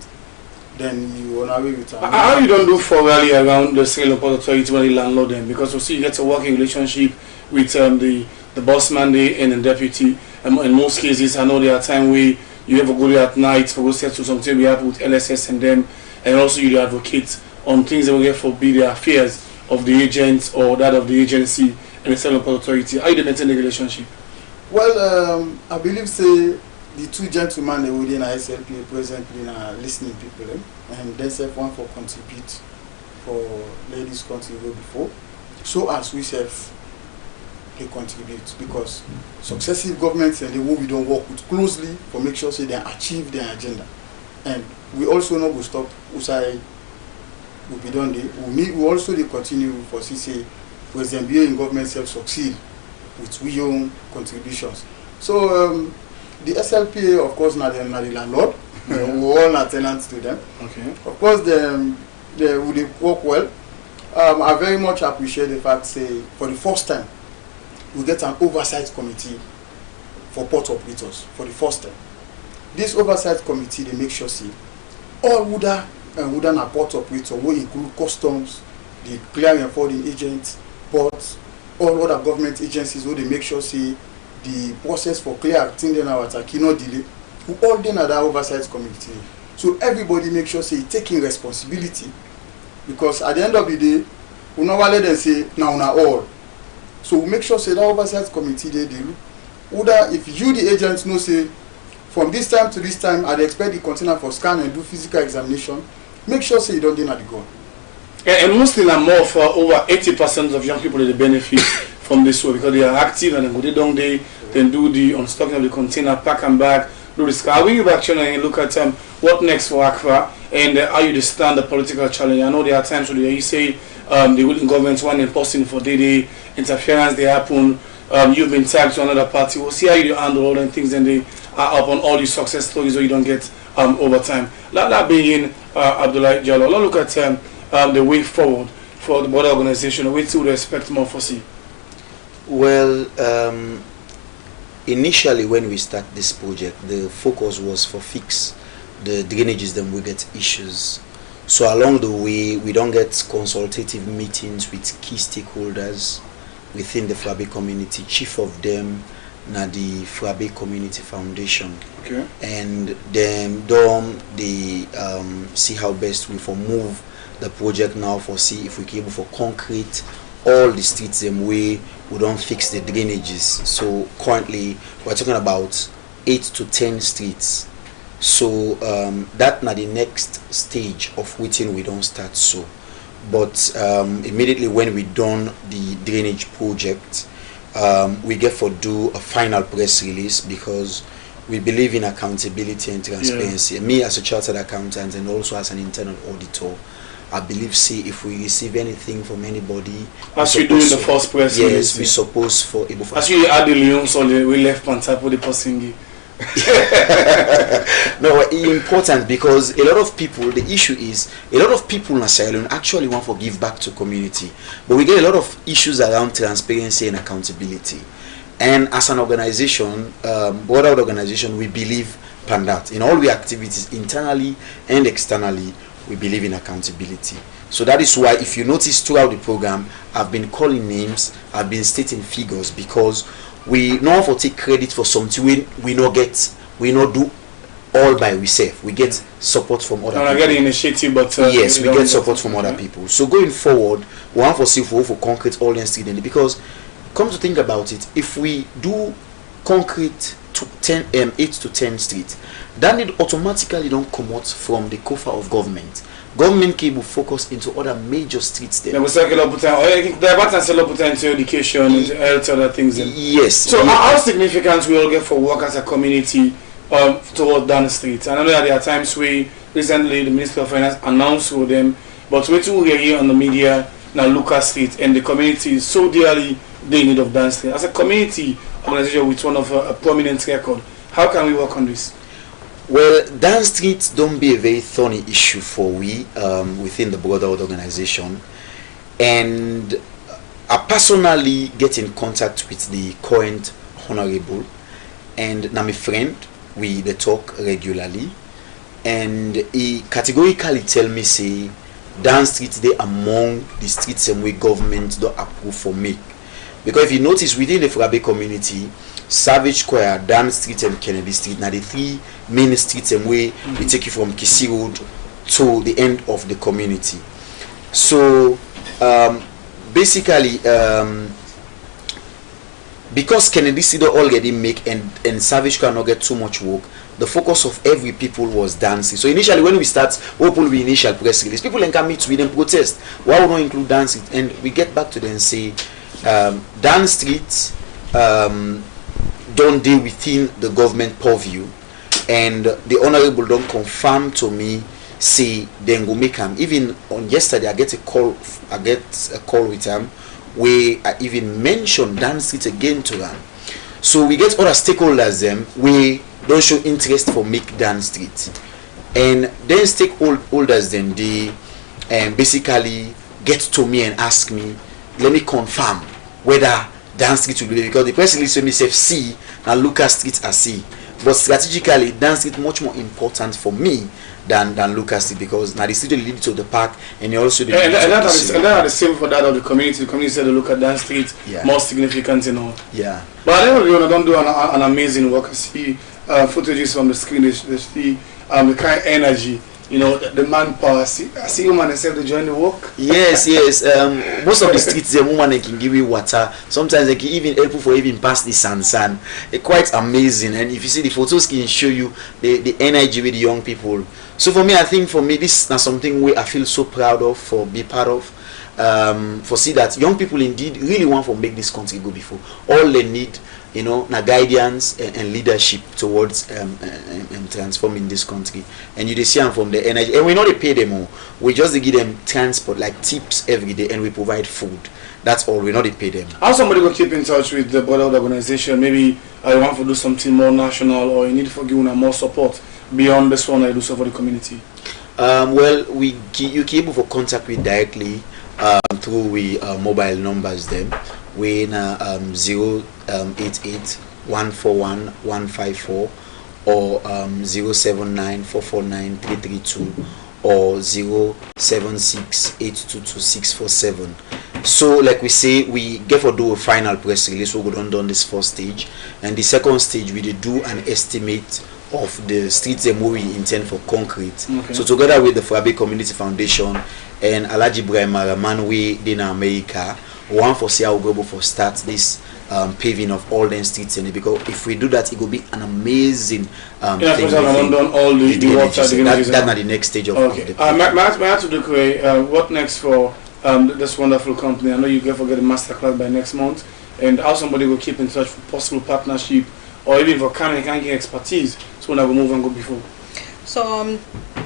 then you on away with how you don't do formally around the sale of port authority when the landlord them, because you see you get a working relationship with the boss man there and the deputy. In most cases, I know there are times where you ever go there at night for go settle something we have with LSS and them, and also you advocate on things that will get forbid the affairs of the agent or that of the agency and the sale of port authority. How you maintain the relationship? Well, I believe say the two gentlemen they within SLP presently are listening people, and they self one for contribute for ladies contribute before, so as we self they contribute, because successive governments and the one we don't work with closely for make sure say they achieve their agenda, and we also know we stop usai will be done there. We also they continue for CCA President BA in government self succeed with we own contributions. So the SLPA of course not the landlord, we all are tenants to them. Okay. Of course they would work well. I very much appreciate the fact say for the first time we get an oversight committee for port operators for the first time. This oversight committee they make sure see all would whether na port operator wey include customs, the clearing and forwarding agents, ports, all other government agencies wey dey make sure say the process for clear thing dem our attack no delay. We all dey na that oversight committee. So everybody make sure say taking responsibility, because at the end of the day, we never let them say now na all. So we make sure say that oversight committee they look. Whether if you the agents know say from this time to this time I expect the container for scan and do physical examination, make sure say you don't dey at the gun. Yeah, and mostly and more for over 80% of young people that benefit from this work because they are active and they don't they then do the unstocking of the container, pack and bag, do the scan. We give action and look at what next for Accra and how you understand the political challenge. I know there are times where you say the willing government want imposing for day interference they happen. You've been tagged to another party. We'll see how you handle all them things and they are up on all these success stories where you don't get over time. That being Abdullah Jallo. Let's look at the way forward for the border organization. We to expect more for see. Well, initially when we start this project, the focus was for fix the drainages, then we get issues. So along the way, we don't get consultative meetings with key stakeholders within the Frabe community. Chief of them, na the Frabe Community Foundation. Okay. And then they see how best we for move the project now for see if we can able for concrete all the streets them way we don't fix the drainages. So currently we're talking about 8 to 10 streets. So that na the next stage of waiting we don't start so. But immediately when we done the drainage project, we get for do a final press release because we believe in accountability and transparency. Yeah. Me as a chartered accountant and also as an internal auditor, I believe if we receive anything from anybody, as you do in the first press release, yes, we suppose for able for as you add the Leon so we left on top of the person. No, important because a lot of people, the issue is a lot of people in Sierra Leone actually want to give back to community, but we get a lot of issues around transparency and accountability. And as an organization, border organization, we believe in that in all the activities internally and externally, we believe in accountability. So that is why if you notice throughout the program, I've been calling names, I've been stating figures because we not for take credit for something we not do all by ourselves. We get support from other people. I get the initiative, but yes, we get support from other people. So going forward, we want for see for concrete all in street because come to think about it, if we do concrete to 8 to 10 streets, then it automatically don't come out from the cover of government. Government cable focus into other major streets there. We circle up into education, into health, other things. Yes. So how significant we all get for work as a community toward down the streets? I know that there are times we recently the Minister of Finance announced for them, but we too hear on the media now Lucas Street and the community is so dearly in need of dance street. As a community organization with one of a prominent record, how can we work on this? Well, dance streets don't be a very thorny issue for we within the Brotherhood organization, and I personally get in contact with the current honorable, and now my friend, we they talk regularly, and he categorically tell me say dance streets they among the streets and way government don't approve for me, because if you notice within the Frabe community, Savage Square, Dan Street and Kennedy Street, now the three main streets and way we take you from Kisi Road to the end of the community. So basically because Kennedy Street already make and Savage Square not get too much work, the focus of every people was dancing. So initially when we start open with initial press release, people can meet with them protest. Why would not include dancing? And we get back to them and say Dan Street don't deal within the government purview, and the honorable don't confirm to me say then go make him. Even on yesterday I get a call with him where I even mentioned Dan Street again to them. So we get other stakeholders them we don't show interest for make Dan Street, and then stakeholders then they basically get to me and ask me, let me confirm whether Dan Street will be there, because the press release when me say C and Lucas Street are C, but strategically Dan Street much more important for me than local street, because now the street lead to the park and also the and that are the same for that of the community. The community said the look at that street more significant, you know. Yeah. But I know don't do an amazing work. I see footages from the screen. They see the kind of energy, you know, the manpower. I see women themselves to join the work. Yes. Most of the streets, the woman they can give you water. Sometimes they can even help you for even past the sun. It's quite amazing. And if you see the photos, can show you the energy with the young people. So for me, I think this is something we I feel so proud of for be part of. For see that young people indeed really want to make this country go before. All they need, you know, guidance and leadership towards transforming this country. And you see them from the energy, and we not pay them all. We just give them transport, like tips every day, and we provide food. That's all. We not pay them. How somebody will keep in touch with the brotherhood organization? Maybe I want to do something more national, or you need for giving more support beyond this one I do so for the community. Well, you can be able to contact with directly through we mobile numbers. Them we 088 141 154 or 079 449 332 or 076 822 647. So like we say, we get for do a final press release. We go done this first stage, and the second stage we do an estimate of the streets and we intend for concrete. Okay. So together with the Frabe Community Foundation and Alaji Ibrahim Araman, we in America, we want for see how we go for start this paving of all the streets, and because if we do that, it will be an amazing thing. All the water, that's not the next stage of okay. May I have to do what next for this wonderful company? I know you get the masterclass by next month, and how somebody will keep in touch for possible partnership or even for can get expertise, so when I will move and go before. So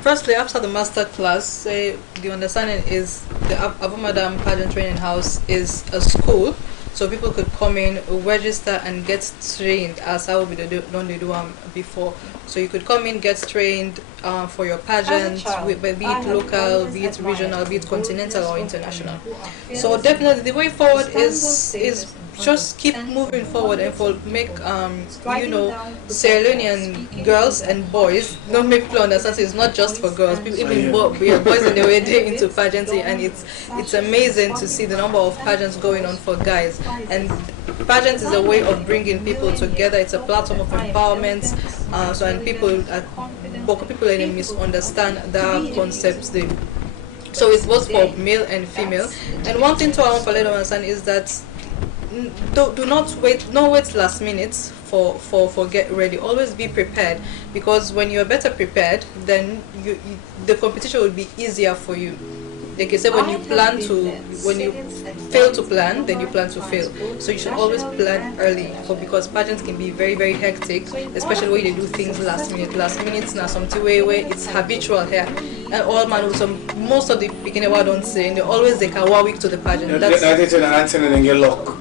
firstly, after the master class, the understanding is the Abu Madam Pageant Training House is a school, so people could come in, register and get trained as how they do before. So you could come in, get trained for your pageant, be it local, be it regional, be it continental or international. So definitely the way forward is just keep moving forward and make you know, Sierra Leonean girls and boys, don't make people understand it's not just for girls. People, even boys in the way they're into pageantry, and it's amazing to see the number of pageants going on for guys. And pageant is a way of bringing people together. It's a platform of empowerment. And people misunderstand the concepts there. So it's both for male and female. And one thing to our to understand is that do not wait last minute for get ready. Always be prepared, because when you're better prepared, then the competition will be easier for you. Like I said, when you fail to plan, then you plan to fail. So you should always plan early, because pageants can be very, very hectic, especially when they do things last minute. Last minute now something where it's habitual here. And all man, most of the beginning don't say, and they always take a 1 week to the pageant. That's and get locked.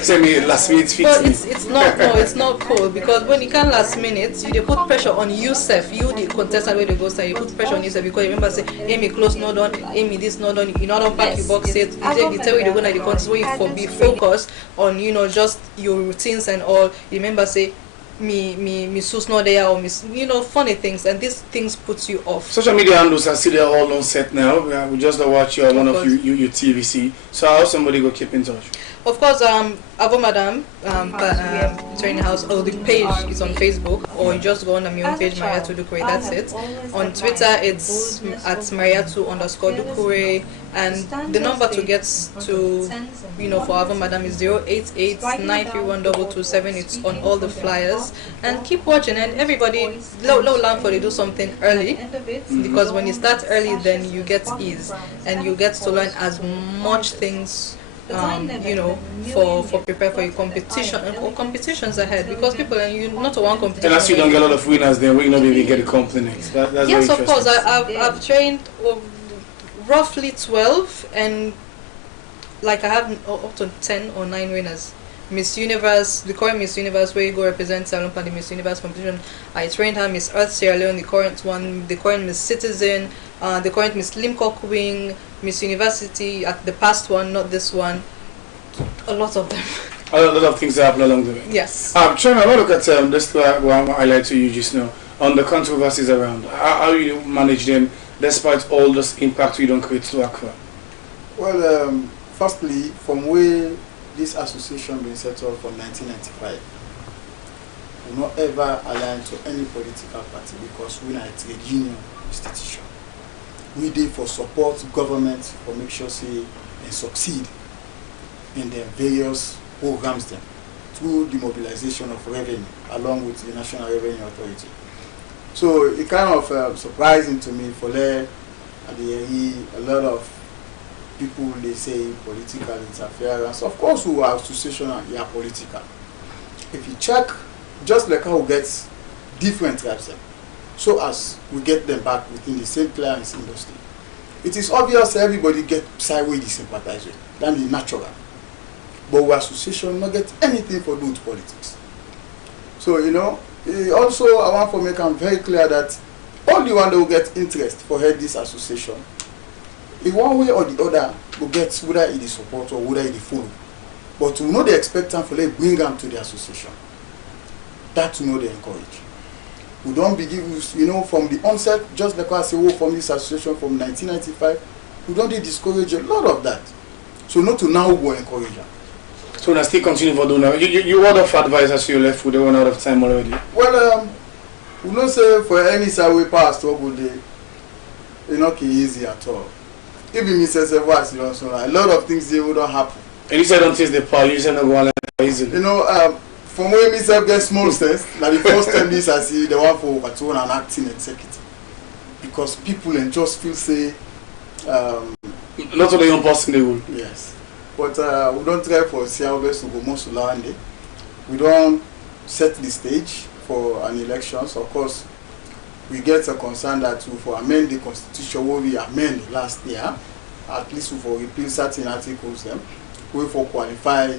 Say me last minute fix. But it's not cool, because when you can last minute, they put pressure on yourself. You the contestant where they go say you put pressure on yourself, because remember say Amy close not done, Amy this not done, you not unpack your box set, you tell you they go to the contest where you be focused on, you know, just your routines and all. Remember say me sus not there, or you know, funny things, and these things puts you off. Social media handles are still all on set now. We just watch one of your TVC. So how somebody go keep in touch? Of course, Avo Madam Training House, or the page is on Facebook, or you just go on my own page, Mariatu Dukure, that's it. On Twitter, it's at Mariatu_Dukure, and the number to get to, you know, for Avo Madam is 088-931-227. It's on all the flyers. And keep watching, and everybody, low lamp for they do something early, because when you start early, then you get ease, and you get to learn as much things you know, for prepare for your competition and all competitions ahead, because people and you not one competition. And as you don't get a lot of winners, then we not even get the compliments. That's yes, of course. I've trained roughly 12, and like I have up to 10 or 9 winners. Miss Universe, the current Miss Universe, where you go represent Salon the Miss Universe competition, I trained her. Miss Earth Sierra Leone, the current one, the current Miss Citizen, the current Miss Limcock Wing, Miss University, at the past one, not this one. A lot of them. A lot of things happen along the way. Yes. Trying to look at this one I highlight to you just now. on the controversies around? How you manage them despite all this impact you don't create to Accra? Well, firstly, from where this association been set up from 1995, we not ever align to any political party because we are a trade union institution. We did for support government for make sure say they succeed in their various programs them through the mobilization of revenue along with the National Revenue Authority. So it kind of surprising to me for there a lot of people they say political interference. Of course, we are association and are political. If you check, just like how we get different tribes, so as we get them back within the same clients industry. It is obvious everybody get sideways sympathize with. That is natural. But our association not get anything for do with politics. So also I want to make it very clear that all the one that will get interest for head this association, in one way or the other, will get whether it is support or whether it is follow. But we know they expect them for they bring them to the association. That we know they encourage. We don't begin, from the onset, just like I say, from this association from 1995, we don't discourage a lot of that. So not to now go encourage them. So now still continue for doing that. You word of advice as you left with the run out of time already? Well, we don't say for any side we pass trouble day, it's not easy at all. Even me says a lot of things they wouldn't happen. And you said don't taste the power, you said not go on easily. From where myself get small steps, now the first time this I see the one for overturn an acting executive. Because people and just feel say not only young person they will. Yes. But we don't try for see our best to go most one day. We don't set the stage for an election. So of course we get a concern that we for amend the constitution where we amend last year, at least we for repeal certain articles them, we for qualify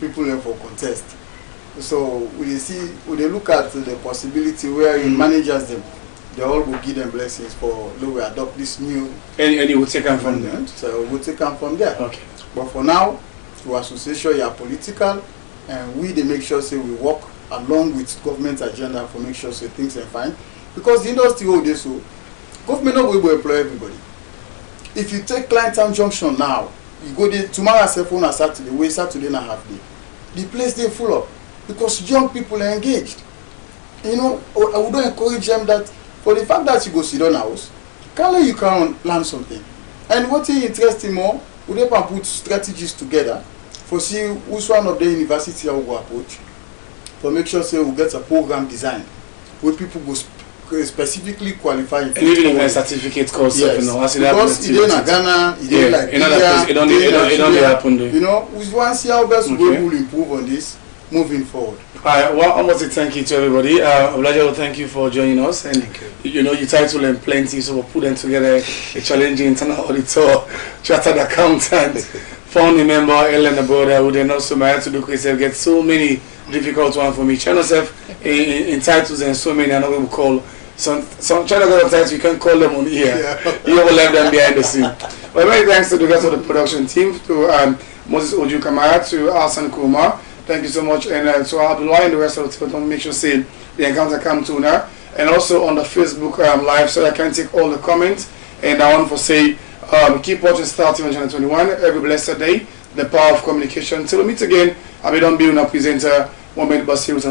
people for contest. So we look at the possibility where in managers them, they all will give them blessings for we adopt this new. And you will take them from there. So we'll take them from there. Okay. But for now, our association are political, and we they make sure say we work along with government agenda for make sure say things are fine. Because the industry will do so, government not will employ everybody. If you take Clienttown Junction now, you go there tomorrow cell phone on Saturday, Saturday and a half day. The place they full up because young people are engaged. I would not encourage them that for the fact that you go sit down house, you can learn something. And what is interesting more, we can put strategies together for see which one of the university will go approach for make sure say we get a program design where people go specifically qualify. And even a certificate course, yes. Because it in Ghana, it in like it don't happen there. We want to see how best we will improve on this moving forward. Well, I want to thank you to everybody. I would like to thank you for joining us. And you title and plenty, so we'll put them together. A challenging internal auditor, chartered accountant, founding member, Ellen the brother, who then also married to do get so many difficult ones for me. Channel self in titles and so many. I know we will call some channel titles. You can call them on here. Yeah. You will leave them behind the scene. Well, many thanks to the rest of the production team, to Moses Oju Kamara, to Alsan Kumar. Thank you so much, and so Abdullah and the rest of the team, make sure say the encounter come to now, and also on the Facebook live, so I can take all the comments. And I want to say, keep watching Star TV on Channel 21 every blessed day. The power of communication. Till we meet again, I'll be done being a presenter. One minute bus here with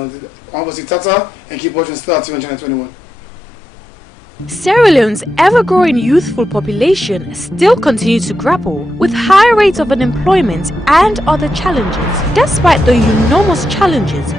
Tata, and keep watching Star TV on Channel 21. Sierra Leone's ever-growing youthful population still continues to grapple with high rates of unemployment and other challenges. Despite the enormous challenges,